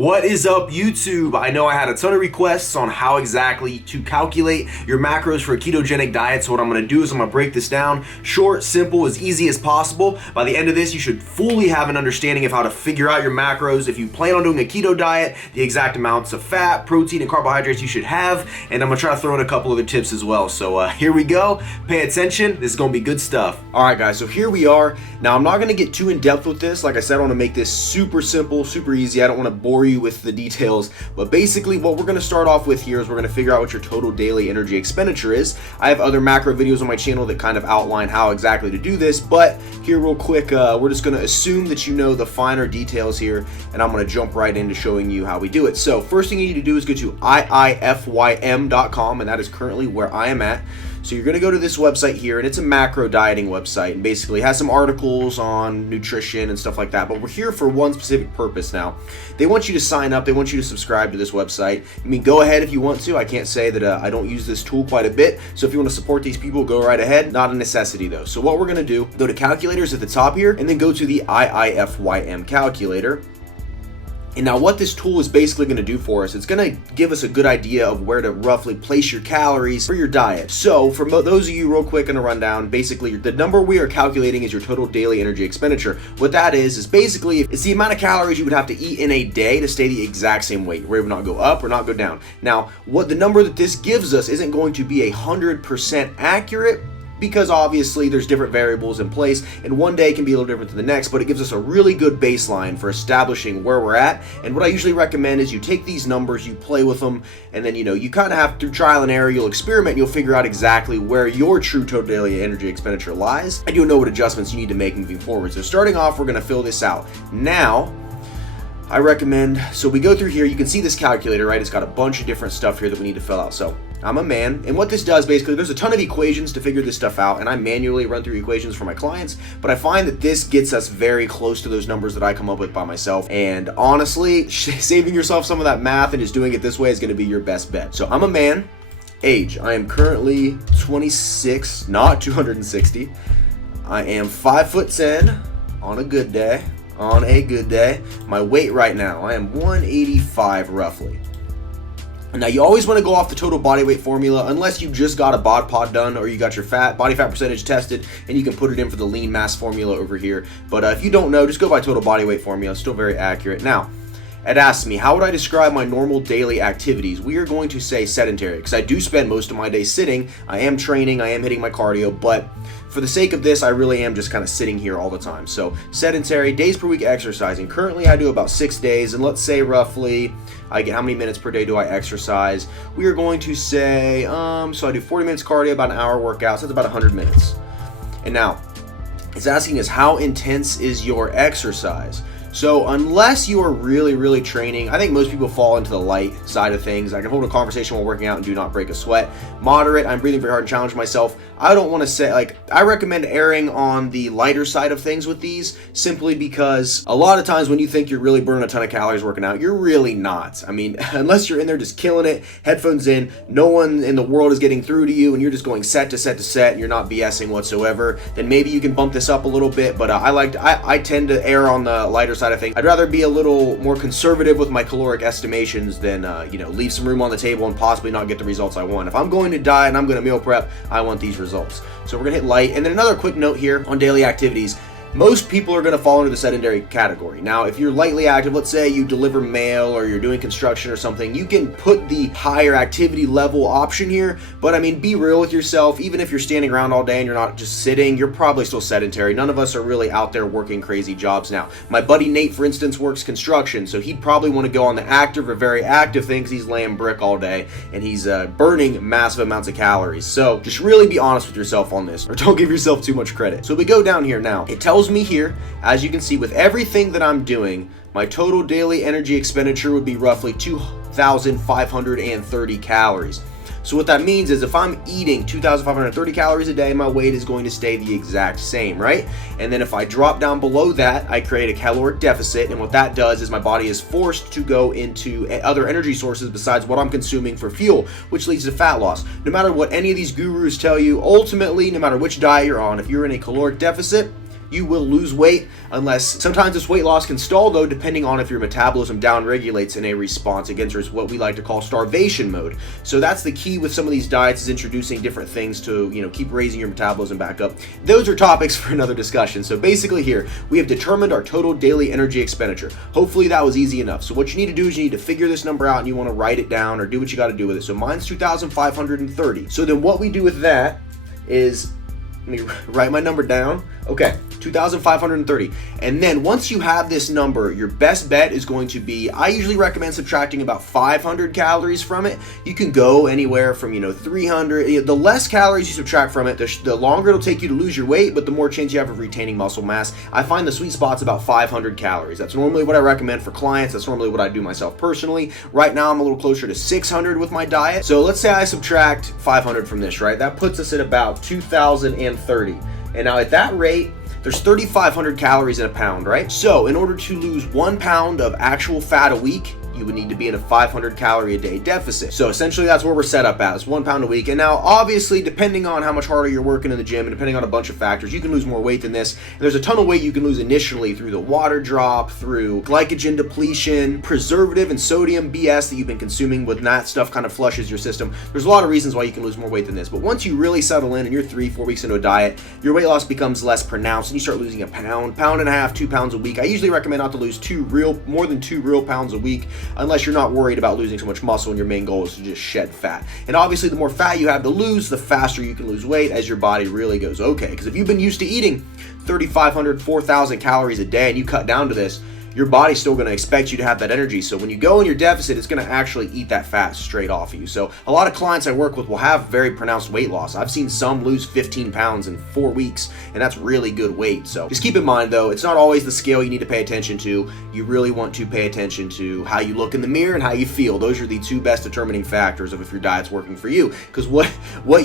What is up, YouTube? I know I had a ton of requests on how exactly to calculate your macros for a ketogenic diet, so what I'm gonna do is I'm gonna break this down short, simple, as easy as possible. By the end of this, you should fully have an understanding of how to figure out your macros. If you plan on doing a keto diet, the exact amounts of fat, protein, and carbohydrates you should have, and I'm gonna try to throw in a couple other tips as well. So here we go. Pay attention. This is gonna be good stuff. All right, guys, so here we are. Now, I'm not gonna get too in depth with this. Like I said, I wanna make this super simple, super easy. I don't wanna bore you with the details, but basically what we're going to start off with here is we're going to figure out what your total daily energy expenditure is. I have other macro videos on my channel that kind of outline how exactly to do this, but here real quick, we're just going to assume that you know the finer details here, and I'm going to jump right into showing you how we do it. So first thing you need to do is go to iifym.com, and that is currently where I am at. So you're going to go to this website here, and it's a macro dieting website, and basically has some articles on nutrition and stuff like that, but we're here for one specific purpose now. They want you to sign up. They want you to subscribe to this website. I mean, go ahead if you want to. I can't say that I don't use this tool quite a bit, so if you want to support these people, go right ahead. Not a necessity, though. So what we're going to do, go to calculators at the top here, and then go to the IIFYM calculator. And now what this tool is basically going to do for us, it's going to give us a good idea of where to roughly place your calories for your diet. So for those of you real quick in a rundown, basically the number we are calculating is your total daily energy expenditure. What that is basically it's the amount of calories you would have to eat in a day to stay the exact same weight, where it would not go up or not go down. Now, what the number that this gives us isn't going to be 100% accurate, because obviously there's different variables in place, and one day can be a little different than the next, but it gives us a really good baseline for establishing where we're at. And what I usually recommend is you take these numbers, you play with them, and then you kind of have, through trial and error, you'll experiment and you'll figure out exactly where your true total daily energy expenditure lies, and you'll know what adjustments you need to make moving forward. So starting off, we're going to fill this out. Now, I recommend, so we go through here, you can see this calculator, right? It's got a bunch of different stuff here that we need to fill out. So I'm a man, and what this does basically, there's a ton of equations to figure this stuff out, and I manually run through equations for my clients, but I find that this gets us very close to those numbers that I come up with by myself, and honestly, saving yourself some of that math and just doing it this way is going to be your best bet. So I'm a man. Age, I am currently 26, not 260. I am 5'10" on a good day. On a good day. My weight right now, I am 185 roughly. Now, you always want to go off the total body weight formula unless you just got a bod pod done or you got your body fat percentage tested, and you can put it in for the lean mass formula over here. But if you don't know, just go by total body weight formula. It's still very accurate. Now, it asks me, how would I describe my normal daily activities? We are going to say sedentary, because I do spend most of my day sitting. I am training, I am hitting my cardio, but for the sake of this, I really am just kind of sitting here all the time. So sedentary, days per week exercising. Currently, I do about 6 days, and let's say roughly, I get how many minutes per day do I exercise? We are going to say, so I do 40 minutes cardio, about an hour workout, so that's about 100 minutes. And now, it's asking us, how intense is your exercise? So unless you are really, really training, I think most people fall into the light side of things. I can hold a conversation while working out and do not break a sweat. Moderate, I'm breathing very hard and challenge myself. I don't want to say, I recommend erring on the lighter side of things with these, simply because a lot of times when you think you're really burning a ton of calories working out, you're really not. I mean, unless you're in there just killing it, headphones in, no one in the world is getting through to you, and you're just going set to set to set, and you're not BSing whatsoever, then maybe you can bump this up a little bit, but I tend to err on the lighter side of things. I'd rather be a little more conservative with my caloric estimations than, leave some room on the table and possibly not get the results I want. If I'm going to diet and I'm going to meal prep, I want these results. So we're going to hit light. And then another quick note here on daily activities. Most people are going to fall into the sedentary category. Now, if you're lightly active, let's say you deliver mail or you're doing construction or something, you can put the higher activity level option here. But I mean, be real with yourself. Even if you're standing around all day and you're not just sitting, you're probably still sedentary. None of us are really out there working crazy jobs now. My buddy Nate, for instance, works construction, so he'd probably want to go on the active or very active thing because he's laying brick all day and he's burning massive amounts of calories. So just really be honest with yourself on this, or don't give yourself too much credit. So we go down here now. It tells me here, as you can see, with everything that I'm doing, my total daily energy expenditure would be roughly 2,530 calories. So what that means is if I'm eating 2,530 calories a day, my weight is going to stay the exact same, right? And then if I drop down below that, I create a caloric deficit, and what that does is my body is forced to go into other energy sources besides what I'm consuming for fuel, which leads to fat loss. No matter what any of these gurus tell you, ultimately, no matter which diet you're on, if you're in a caloric deficit, you will lose weight, unless sometimes this weight loss can stall though, depending on if your metabolism downregulates in a response against what we like to call starvation mode. So that's the key with some of these diets, is introducing different things to, keep raising your metabolism back up. Those are topics for another discussion. So basically here, we have determined our total daily energy expenditure. Hopefully that was easy enough. So what you need to do is you need to figure this number out, and you want to write it down or do what you got to do with it. So mine's 2,530. So then what we do with that is, let me write my number down. Okay, 2,530. And then once you have this number, your best bet is going to be, I usually recommend subtracting about 500 calories from it. You can go anywhere from, 300. The less calories you subtract from it, the longer it'll take you to lose your weight, but the more chance you have of retaining muscle mass. I find the sweet spot's about 500 calories. That's normally what I recommend for clients. That's normally what I do myself personally. Right now, I'm a little closer to 600 with my diet. So let's say I subtract 500 from this, right? That puts us at about 2,030. And now at that rate, there's 3,500 calories in a pound, right? So in order to lose 1 pound of actual fat a week, you would need to be in a 500 calorie a day deficit. So essentially that's where we're set up at, is 1 pound a week. And now obviously, depending on how much harder you're working in the gym and depending on a bunch of factors, you can lose more weight than this. And there's a ton of weight you can lose initially through the water drop, through glycogen depletion, preservative and sodium BS that you've been consuming. When that stuff kind of flushes your system, there's a lot of reasons why you can lose more weight than this. But once you really settle in and you're 3-4 weeks into a diet, your weight loss becomes less pronounced and you start losing a pound, pound and a half, 2 pounds a week. I usually recommend not to lose more than 2 real pounds a week, unless you're not worried about losing so much muscle and your main goal is to just shed fat. And obviously the more fat you have to lose, the faster you can lose weight as your body really goes okay. Because if you've been used to eating 3,500, 4,000 calories a day and you cut down to this, your body's still going to expect you to have that energy. So when you go in your deficit, it's going to actually eat that fat straight off of you. So a lot of clients I work with will have very pronounced weight loss. I've seen some lose 15 pounds in 4 weeks, and that's really good weight. So just keep in mind though, it's not always the scale you need to pay attention to. You really want to pay attention to how you look in the mirror and how you feel. Those are the 2 best determining factors of if your diet's working for you. Because what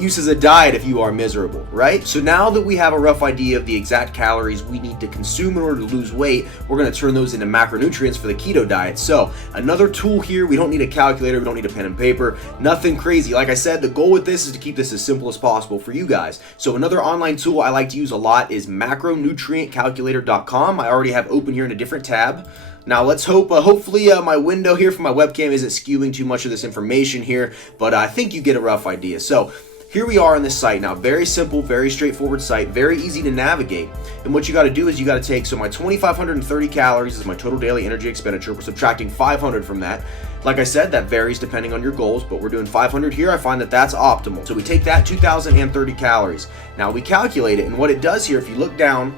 use is a diet if you are miserable, right? So now that we have a rough idea of the exact calories we need to consume in order to lose weight, we're going to turn those into macronutrients for the keto diet. So another tool here, we don't need a calculator, we don't need a pen and paper, nothing crazy. Like I said, the goal with this is to keep this as simple as possible for you guys. So another online tool I like to use a lot is macronutrientcalculator.com. I already have open here in a different tab. Now let's hope, hopefully my window here from my webcam isn't skewing too much of this information here, but I think you get a rough idea. So here we are on this site now. Very simple, very straightforward site, very easy to navigate. And what you got to do is you got to take, so my 2,530 calories is my total daily energy expenditure. We're subtracting 500 from that. Like I said, that varies depending on your goals, but we're doing 500 here. I find that that's optimal. So we take that 2,030 calories. Now we calculate it, and what it does here, if you look down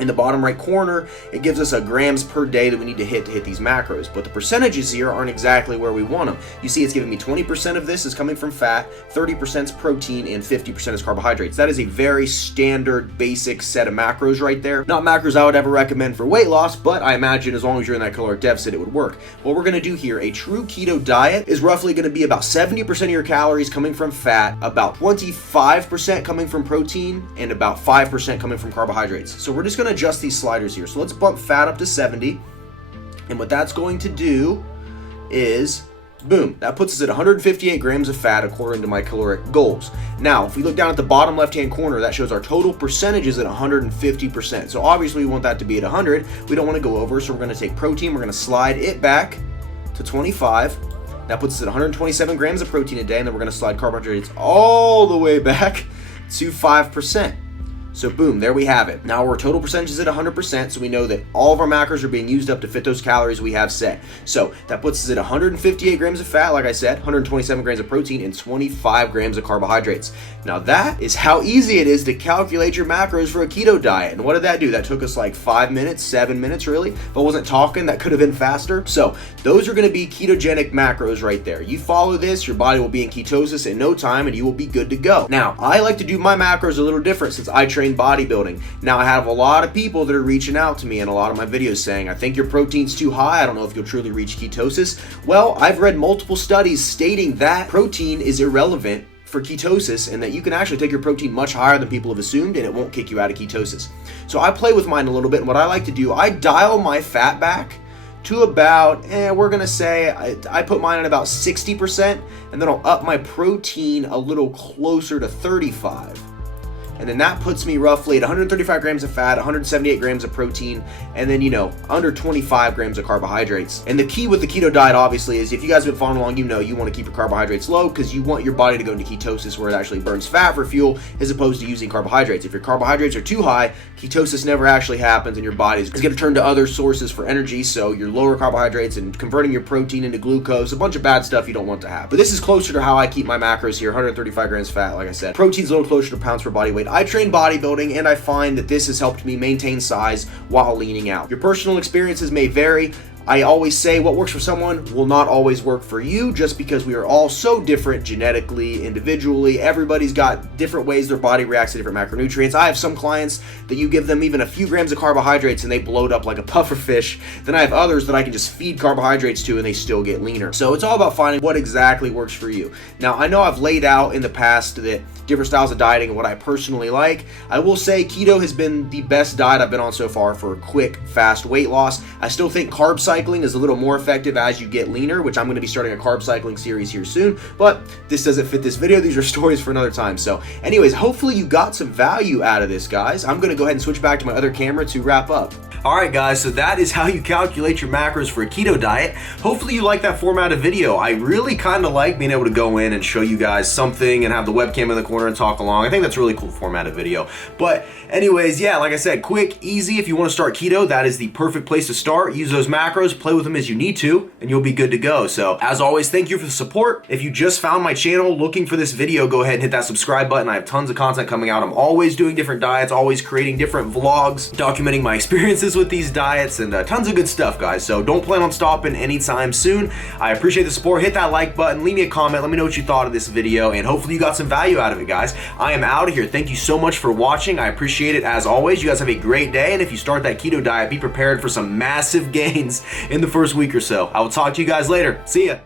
in the bottom right corner, it gives us a grams per day that we need to hit these macros. But the percentages here aren't exactly where we want them. You see it's giving me 20% of this is coming from fat, 30% is protein, and 50% is carbohydrates. That is a very standard, basic set of macros right there. Not macros I would ever recommend for weight loss, but I imagine as long as you're in that caloric deficit, it would work. What we're gonna do here, a true keto diet is roughly gonna be about 70% of your calories coming from fat, about 25% coming from protein, and about 5% coming from carbohydrates. So we're just gonna adjust these sliders here. So let's bump fat up to 70. And what that's going to do is, boom, that puts us at 158 grams of fat according to my caloric goals. Now, if we look down at the bottom left-hand corner, that shows our total percentages at 150%. So obviously we want that to be at 100. We don't want to go over, so we're going to take protein, we're going to slide it back to 25. That puts us at 127 grams of protein a day, and then we're going to slide carbohydrates all the way back to 5%. So boom, there we have it. Now our total percentage is at 100%, so we know that all of our macros are being used up to fit those calories we have set. So that puts us at 158 grams of fat, like I said, 127 grams of protein, and 25 grams of carbohydrates. Now that is how easy it is to calculate your macros for a keto diet. And what did that do? That took us like 5 minutes, 7 minutes really. If I wasn't talking, that could have been faster. So those are gonna be ketogenic macros right there. You follow this, your body will be in ketosis in no time, and you will be good to go. Now, I like to do my macros a little different since I train bodybuilding. Now I have a lot of people that are reaching out to me in a lot of my videos saying, I think your protein's too high, I don't know if you'll truly reach ketosis. Well, I've read multiple studies stating that protein is irrelevant for ketosis and that you can actually take your protein much higher than people have assumed and it won't kick you out of ketosis. So I play with mine a little bit, and what I like to do, I dial my fat back to about, we're gonna say, I put mine at about 60%, and then I'll up my protein a little closer to 35. and then that puts me roughly at 135 grams of fat, 178 grams of protein, and then, you know, under 25 grams of carbohydrates. And the key with the keto diet, obviously, is if you guys have been following along, you know you want to keep your carbohydrates low because you want your body to go into ketosis where it actually burns fat for fuel as opposed to using carbohydrates. If your carbohydrates are too high, ketosis never actually happens and your body is going to turn to other sources for energy, so your lower carbohydrates and converting your protein into glucose, a bunch of bad stuff you don't want to have. But this is closer to how I keep my macros here, 135 grams fat, like I said. Protein's a little closer to pounds per body weight. I train bodybuilding and I find that this has helped me maintain size while leaning out. Your personal experiences may vary. I always say what works for someone will not always work for you just because we are all so different genetically, individually. Everybody's got different ways their body reacts to different macronutrients. I have some clients that you give them even a few grams of carbohydrates and they bloat up like a puffer fish. Then I have others that I can just feed carbohydrates to and they still get leaner. So it's all about finding what exactly works for you. Now, I know I've laid out in the past that different styles of dieting and what I personally like. I will say keto has been the best diet I've been on so far for quick, fast weight loss. I still think carb cycling is a little more effective as you get leaner, which I'm going to be starting a carb cycling series here soon, but this doesn't fit this video. These are stories for another time. So anyways, hopefully you got some value out of this, guys. I'm going to go ahead and switch back to my other camera to wrap up. All right, guys, so that is how you calculate your macros for a keto diet. Hopefully you like that format of video. I really kind of like being able to go in and show you guys something and have the webcam in the corner and talk along. I think that's a really cool format of video. But anyways, yeah, like I said, quick, easy. If you want to start keto, that is the perfect place to start. Use those macros, play with them as you need to, and you'll be good to go. So as always, thank you for the support. If you just found my channel looking for this video, go ahead and hit that subscribe button. I have tons of content coming out. I'm always doing different diets, always creating different vlogs, documenting my experiences with these diets, and tons of good stuff, guys. So don't plan on stopping anytime soon. I appreciate the support. Hit that like button, leave me a comment, let me know what you thought of this video, and hopefully you got some value out of it, guys. I am out of here. Thank you so much for watching. I appreciate it as always. You guys have a great day, and if you start that keto diet, be prepared for some massive gains in the first week or so. I will talk to you guys later. See ya.